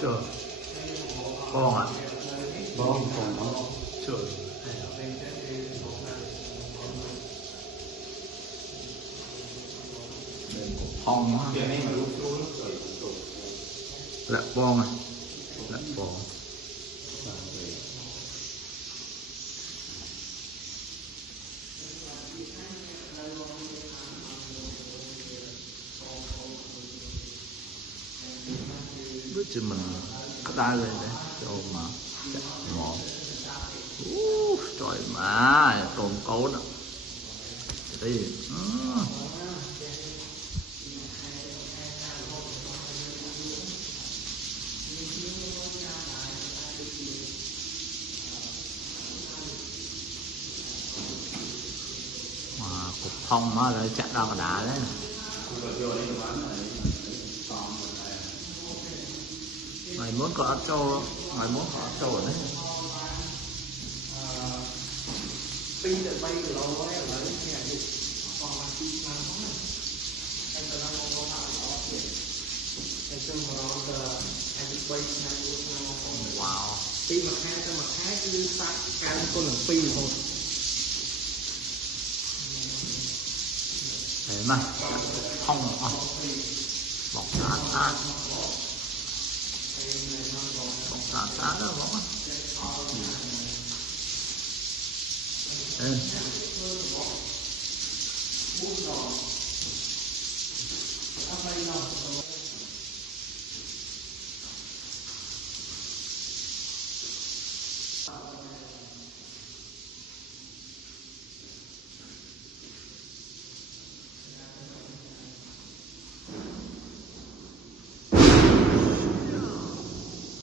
Sure. Con à? Con. Sure. Phong á. Lạ con à? Lạ con. Bước cho mình cắt đá lên đây cho mà chặt ngọt. Trời má, tôm cố đó. Đây. Cục thông á lại chặt ra mà đà đấy. Mày muốn có ớt trâu, mày muốn có ớt trâu ở đấy. Wow. Pi mặt hai cứ sát cao con là pi thôi. Thế mà thông à. Bọc sát bọc sát đó bóng á.